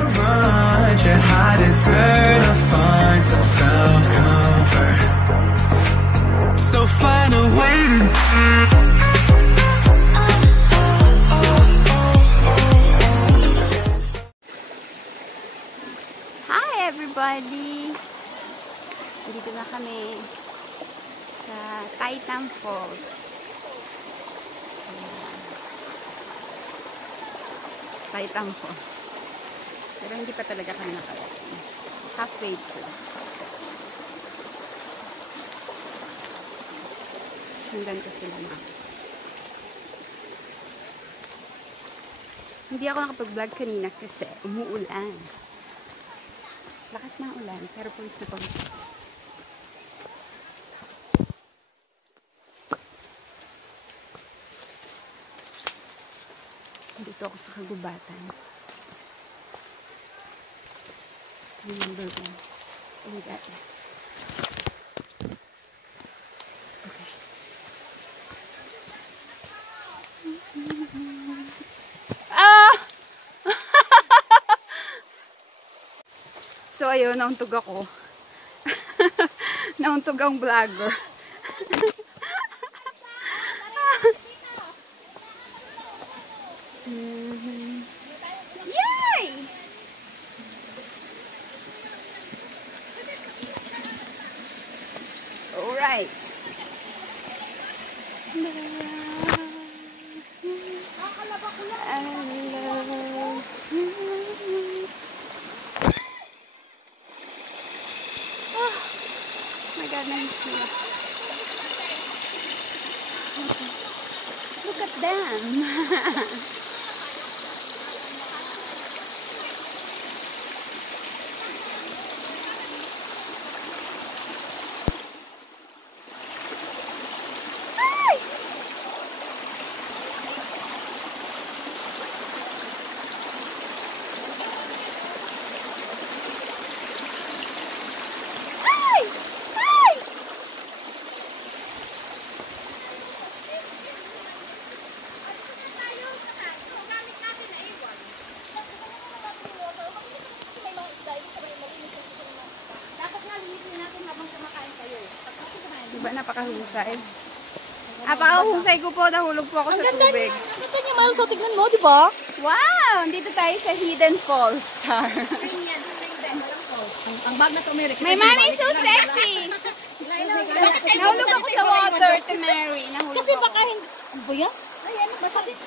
to run, should I deserve to find some self-comfort? So find a way to everybody! Dito na kami sa Taytay Falls. Taytay Falls. Pero hindi pa talaga kami nakarating. Halfway through. Sundan ko sila na. Hindi ako nakapag-vlog kanina kasi umuulan. Lakas ng ulan, pero pulis na pulis. Dito ako sa kagubatan. Number 1. Oh my God. Okay. Ah! So, ayun, nauntog ako. Nauntog ang vlogger. Yay! Alright. Look at them. Diba napakahusay? Napakahusay ko po, nahulog po ako sa tubig. Ang ganda niya, Miles. So, tignan mo, diba? Wow! Dito tayo sa Hidden Falls, Char. Ang bag na to, Mary. My mommy is so sexy! Nahulog ako sa water, to Mary. Nahulog Kasi ako. baka hindi... Ano ba yan? Ayan, masakit.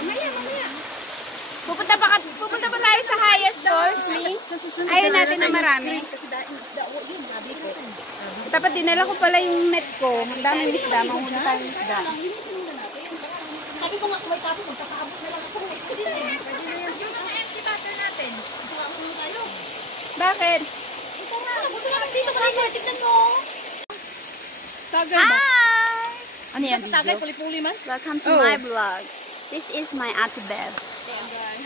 Mamaya. Pupunta pa tayo sa highest tree. Ayaw natin na marami. Dapat dinala ko pala yung net ko. Ang daming isda. Mahuna tayong isda. Sabi ko nga, kung may kape, magkakaabot na lang ako. Yung empty butter natin. Bakit? Ito nga. Gusto naman dito pala mo. Tignan mo. Tagay ba? Hi! Ano yan, video? Tagay, puli-puli man? Welcome to my vlog. This is my Ate Bev.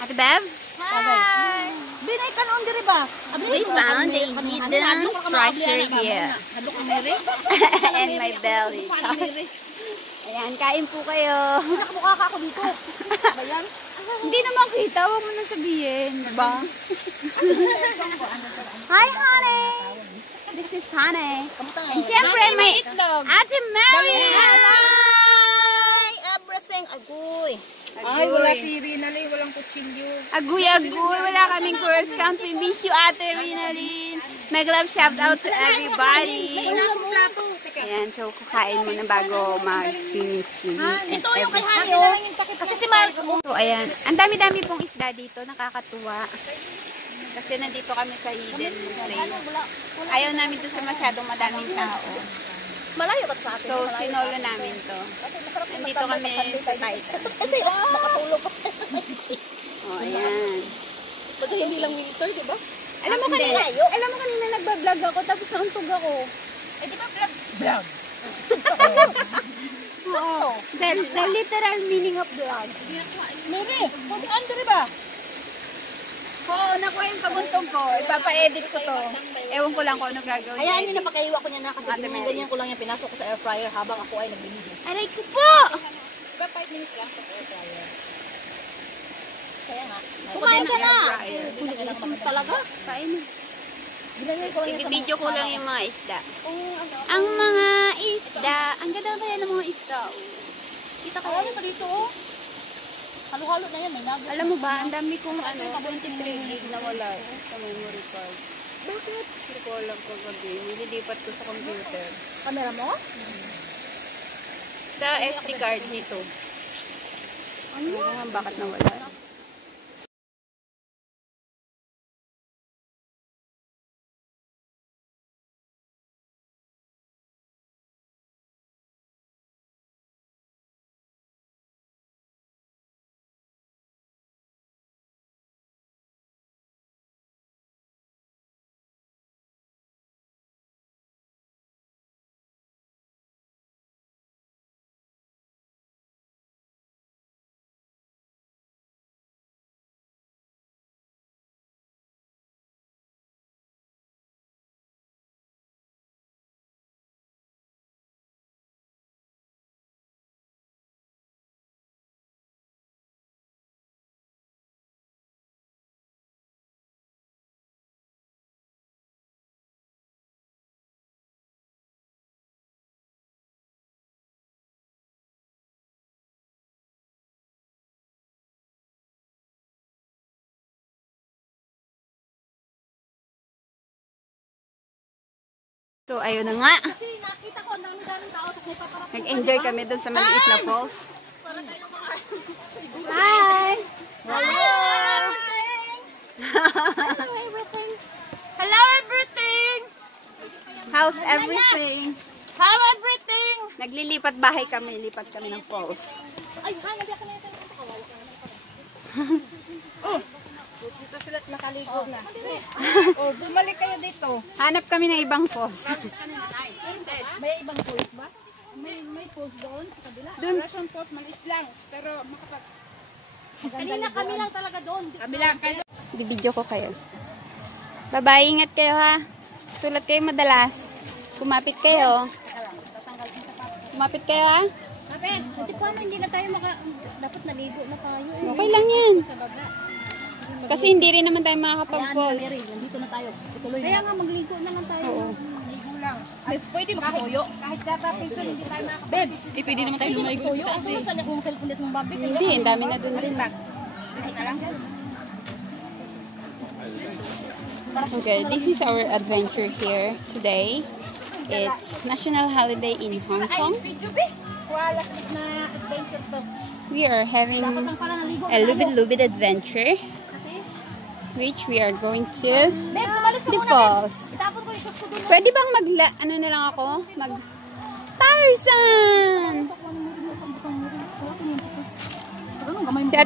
Ate Bev? Hi! Binay ka noon diri ba? We found a hidden treasure here. And my belly. Ayan, kain po kayo. Nakamukha ka ako dito. Ba yan? Hindi naman kita. Huwag mo na sabihin. Diba? Hi, honey! This is honey. And syempre, may Ate Mary! Hi! Everything. Agoy. Ay, wala si Rinalyn. Walang kutsilyo. Agoy. Wala kaming first count. We miss you, Ate Rinalyn. Mag love shout out to everybody. Ayan, so kukain muna bago mag-swimming and Ito yung kay everything. Hani. Kasi si Mars. So, ayan. Ang dami-dami pong isda dito. Nakakatuwa. Kasi nandito kami sa hidden place. Ayaw namin doon sa masyadong madaming tao. Malayo ka sa atin. So, sinolo namin to. Nandito kami sa Taytay. Kasi makatulog ka. Oh, ayan. Kasi hindi lang winter, di ba? Alam mo kanina nagbablog ako tapos nauntog ako. Eh, di ba vlog? Oo. The literal meaning of vlog. Mary, kung ano di ba? Oo, nakuha yung paguntog ko. Ipapa-edit ko to. Ewan ko lang kung ano gagawin. Hayaan niyo na pakaiwa ko niya na kasi ganyan ko lang yung pinasok ko sa air fryer habang ako ay naglilinis. Aray ko po! Diba 5 minutes lang sa air fryer? Kumain ka na! Kulit talaga. Kain na. Ibibidyo ko lang yung mga isda. Ang mga isda. Ang ganda kaya ng mga isda. Kita kaya pa dito, oh. Halo-halo na yan, Alam mo ba, ang dami kong 23 gig na wala sa memory card. Bakit? Hindi ko alam kagabi. Nililipat ko sa computer. Camera mo? Sa SD card nito. Ano nga, bakit nawala? So, ayun na nga. Kasi nakita ko, ang daming tao, tapos may paparap. Nag-enjoy kami dun sa maliit na falls. Hi! Hello! Hello, everything! How's everything? How everything? Naglilipat bahay kami. Lipat kami ng falls. Ay, hanap ako na yung sarili ko. Kawawa ka naman. Dito sila nakaligo na. Oh, bumalik kayo dito. Hanap kami ng ibang falls. May ibang pools ba? May pools doon sa kabila. Doon. Wala siyang pools, maliit lang. Pero makapag... Kanina kami lang talaga doon. Kami lang. Di-video ko kayo. Bye-bye. Ingat kayo ha. Sulat kayo madalas. Kumapit kayo. Kumapit kayo ha. Kapit, hindi paano hindi na tayo dapat naligo na tayo. Okay lang yan. Sa baba. Kasi hindi rin naman tayo makakapag-falls. Nandito na tayo. Ituloy na. Kaya nga magligo na lang tayo. Oo. Babes, pwede makasuyo. Kahit data picture, hindi tayo makapag... Babes, pwede naman tayo lumayo sa taas. Sunod sa kung cellphone din mong babi. Hindi, ang dami na dun rin. Okay, this is our adventure here today. It's national holiday in Hong Kong. Wala na adventure to. We are having a lubid adventure, which we are going to Babes, umalis ka the muna, falls. Babes. Itapon ko yung shoes ko dun. Pwede bang ano na lang ako? Tarzan! Si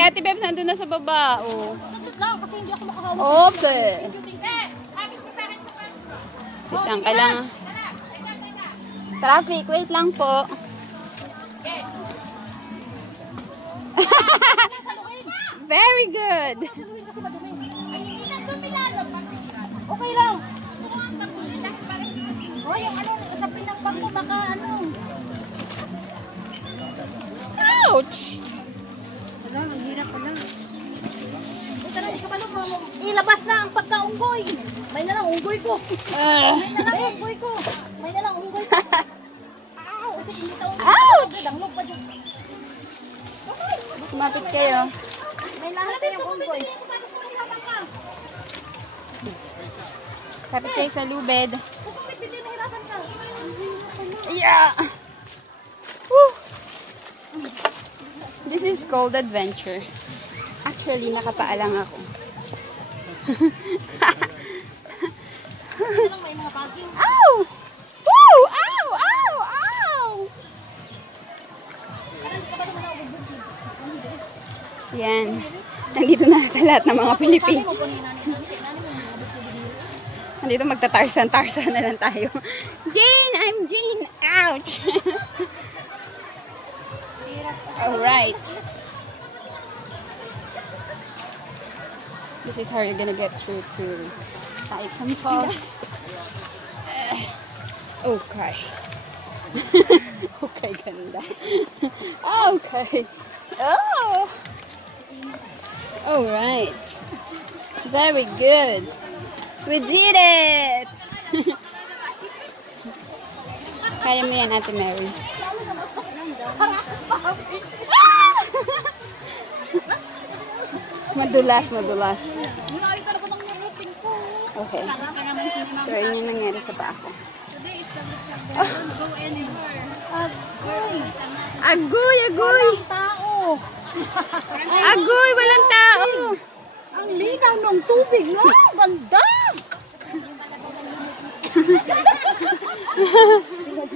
Ate Beb nandun na sa baba. Oh. Saglit lang, kasi hindi ako makahawak. Okay. Wait lang, kailangan. Traffic, wait lang po. Very good. Okay lang. Oh, yung ano, sa pinakbang mo, baka ano. Ouch! Wala, ang hirap pala. Ilabas na ang pagkaunggoy. May na lang unggoy ko. May na lang unggoy ko. May na lang unggoy ko. Kasi hindi taong Ouch! danglog pa dyan. Kumapit kayo. May lahat na yung unggoy. Kapit kayo sa lubed. Kung kapit-bit din, nahirapan ka. Yeah! Woo! This is called adventure. Actually, nakapaalang ako. Kasi lang may mga baging. Ow! Woo! Ow! Ow! Ow! Yan. Nandito na lahat ng mga Pilipino. Sabi mo po ni nani, kay nani mo mga bukid. Nandito magta-Tarzan na lang tayo. Jane! I'm Jane! Ouch! Alright. This is how you're gonna get through to Taik Sam Falls. Okay. Okay, ganda. Okay. Oh! Alright. Very good. We did it! Kaya mo yan, Ate Mary. Madulas, madulas. Okay. So, yun yung nangyari sa paa ko. Agoy, agoy! Tao. Agoy, walang tao! Ang linaw ng tubig, no? Ganda!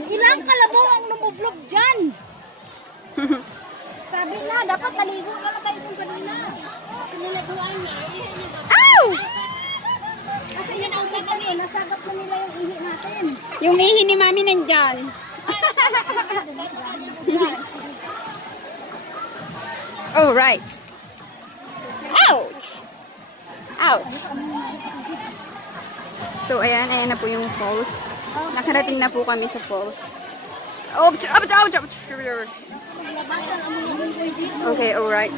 Ilang kalabaw ang lumublog dyan? Sabi na, dapat taligo na lang tayo kung kanina. Pinanaduan niya. Ow! Kasi yun ang kami, nasagap na nila yung ihi natin. Yung ihi ni Mami nandyan. Alright. Ouch! Ouch! So, ayan na po yung falls. Nakarating na po kami sa falls. Ouch! Ouch! Ouch! Ouch! Okay, alright.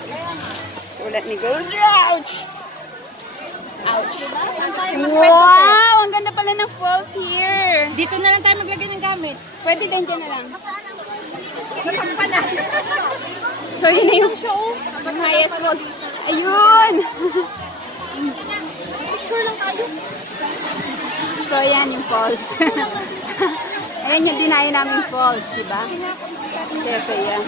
So, let me go. Ouch! Ouch! Wow! Ang ganda pala ng falls here. Dito na lang tayo maglagay ng gamit. Pwede din dyan na lang. So, yun na yung highest falls. Ayun! Picture lang tayo. So, ayan yung falls. Ayan yung dinayo namin falls, diba? Saya-saya.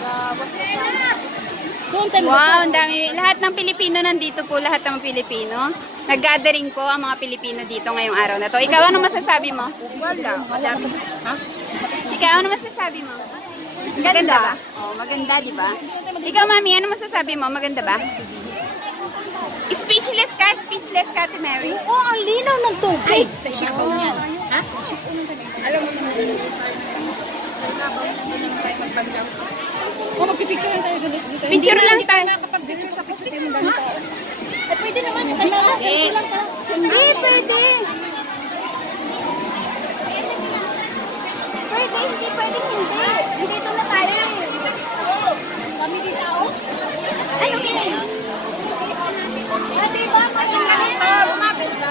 Wow, ang dami. Lahat ng Pilipino nandito po. Lahat ng Pilipino. Nag-gathering po ang mga Pilipino dito ngayong araw na to. Ikaw, ano masasabi mo? Wala. Ha? Ikaw, ano masasabi mo? Maganda ba? Oh, maganda, diba? Ikaw, Mami, ano masasabi mo? Maganda ba? Speechless ka? Speechless ka, Ate Mary? Oh, ang linaw ng tubig. Sa isipaw niyan. Ha? Alam mo naman. Oh, magpipicture lang tayo dito. Picture lang tayo. Kapag dito sa picture tayo ng ganito. Eh, pwede naman. Hindi, pwede. Pwede, hindi, pwede, hindi. Dito na tayo. Kami dito ako. Ay, okay. Ate ba? Lumapit na.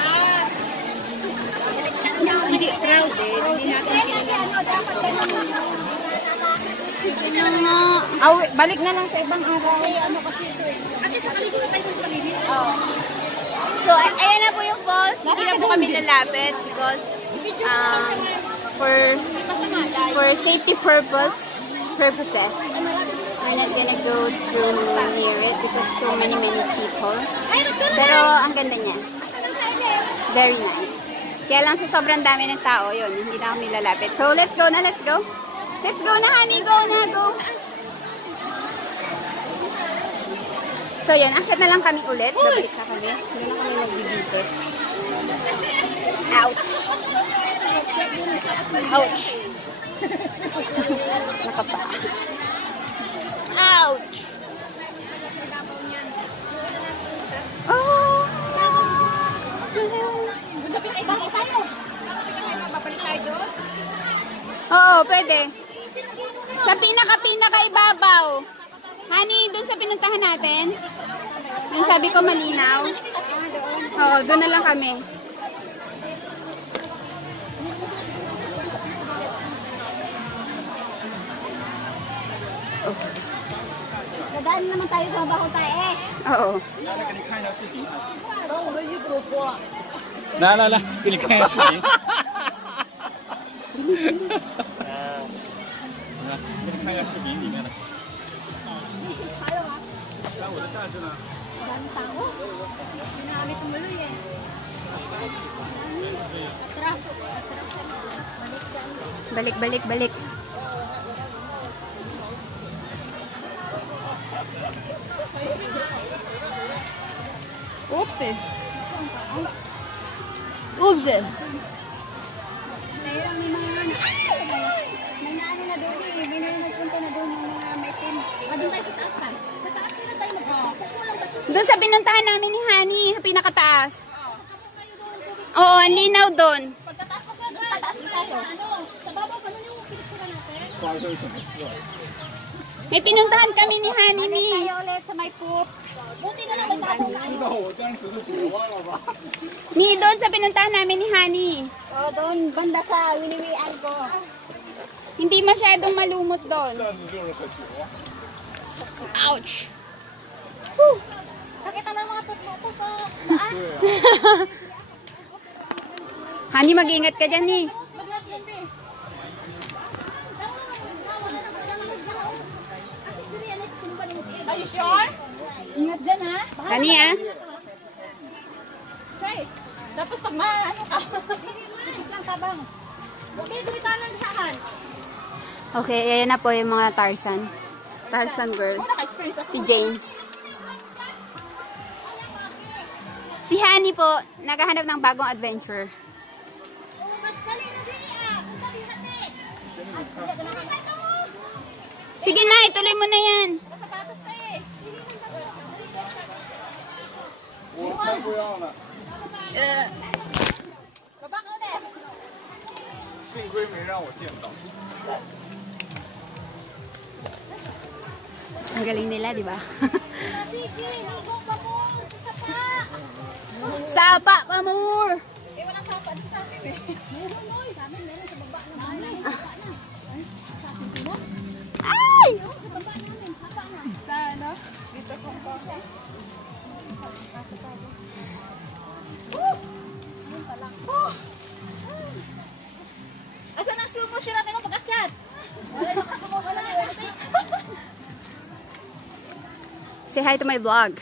Hindi, crowded. Hindi natin Sige na nga. Balik na lang sa ibang araw. Kasi ano kasi ito eh. Ate, sa kaligid na tayo sa kaligid. Oo. So, ayan na po yung falls. Hindi na po kami lalapit because for safety purposes, we're not gonna go too near it because so many people. Pero ang ganda niya. It's very nice. Kaya lang sa sobrang dami ng tao, yun, hindi na kami lalapit. So, let's go na, let's go. Let's go na, honey. Go na, go. So, yan. Akit na lang kami ulit. Babalik na kami. Hindi na kami magbibitis. Ouch. Ouch. Nakapa. Ouch. Oh. Oo, pwede. Sa pinaka-ibabaw. Honey, dun sa pinuntahan natin. Yung sabi ko malinaw. Oo, dun na lang kami. Dadaan naman tayo sa baho tayo eh. Oo. 来来来，给你看一下视频。给你看一下视频里面的。那我的价值呢？ Marami tumuloy eh. Balik, balik, balik. Oops eh. Oops eh. May naano na doon eh. May nagpunta na doon ng mga may team. Doon tayo sa taas pa. Sa taas na tayo mag-kukulang. Doon sa pinuntahan namin ni Honey, sa pinakataas. Oo, ang linaw doon. Pagkataas pa sa taas tayo. Sa babaw pa nun yung pinictura natin. May pinuntahan kami ni Honey ni. Tayo ulit sa may poop. Buti na lang may tapong na ano. Ni, doon sa pinuntahan namin ni Honey. Oh, doon, banda sa winiwian ko. Hindi masyadong malumot doon. Ouch! Sakita na mga tutlo ko sa daan. Honey, mag-ingat ka dyan, ni. Are you sure? Ingat dyan, ha? Honey, ah. Try. Tapos pag ano ka. Lang tabang. Okay, salita ng lahat. Okay, ayan na po yung mga Tarzan. Tarzan girls. Naka-experience ako. Si Jane. Si Honey po, naghahanap ng bagong adventure. Sige na, ituloy mo na yan. Sapatos na eh. 我才不要呢， Baba ka ulit. 幸亏没让我见到。 Ang galing nila, di ba? Sige, ligo pa mo. Sa sapa. Sapa pa more! Eh, walang sapa dito sa akin eh. Meron mo. Sa amin, meron sa baba namin. Sa akin mo? Ay! Sa baba namin. Sapa na. Sa ano? Dito sa baba. Asan ang slow motion natin ng pag-akyat? Wala na ka-slow motion natin. Say hi to my vlog.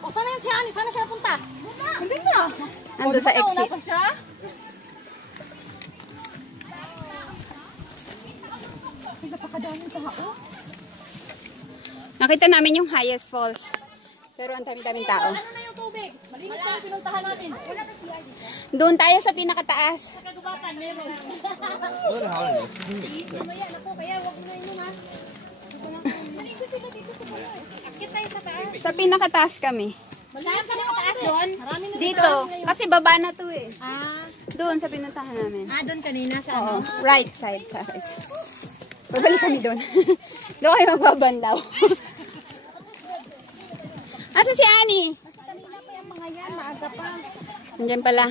O, sana yan si Ani? Sana siya napunta? Hindi na. Nandun sa Nauna exit. pa siya? Napakadaming tao. Nakita namin yung highest falls. Pero ang dami-daming tao. Ano na yung tubig? Malinis na yung pinuntahan natin. Wala na siya dito. Doon tayo sa pinakataas. Sa kagubatan, meron. 我的好像也是美在。 Mamaya na po, kaya huwag mo na yun ha. Maligo sila dito sa baba. Akit tayo sa taas. Sa pinakataas kami. Saan ka nakataas doon? Marami na Dito. Kasi baba na to eh. Ah, Doon sa pinuntahan namin. doon kanina sa Oo. Right side. Babalik kami doon. Doon kayo magbabanlaw. Asa si Annie? Kanina pa yung mga yan, maaga pa. Nandiyan pala.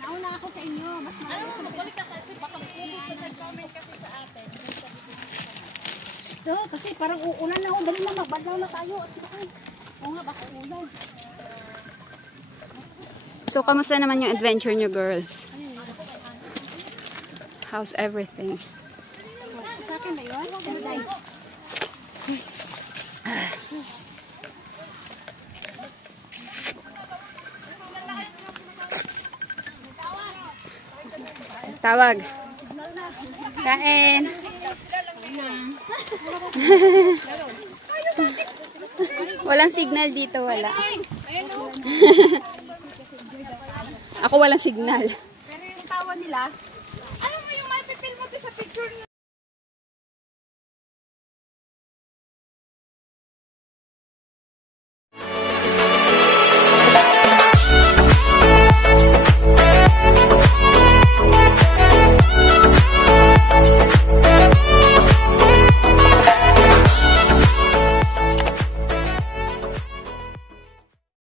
Nauna ako sa inyo. Mas maaga sa magbalik ka kasi baka nag-comment kasi sa atin. Ito, kasi parang uulan na ako. Dali na, magbadlaw na tayo. Oo nga, baka uulan. So, kamusta naman yung adventure nyo, girls? How's everything? Sa akin ba yun? Senday. Tawag. Kain. Walang signal dito, wala. Ako walang signal. Pero yung tawa nila,